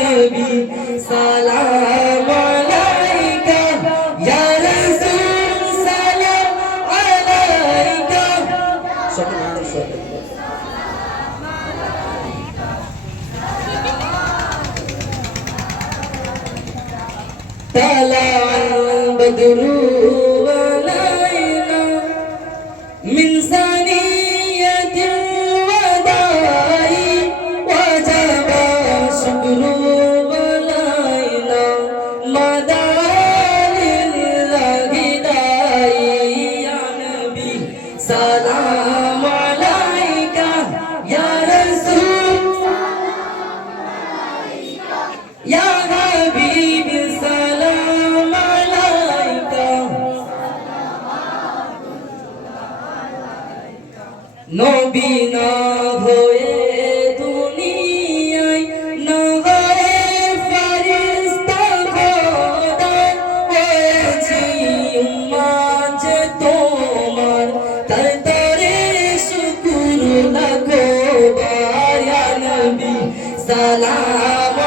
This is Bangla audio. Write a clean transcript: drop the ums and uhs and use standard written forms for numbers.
নবী সালাম আলাইকা ইয়া রাসূল সালাম আলাইকা طلع البدر علينا من ثنية الوداع وجب الشكر علينا مدى لله داعي يا نبي سلام عليك يا رسول يا حبيب سلام عليك নবী না হয়ে দুনিয়ায় না হয়ে ফেরেশতা খোদা হয়েছি উম্মত যে তোমার তার তরে শুকর লাগো ইয়া নবী সালাম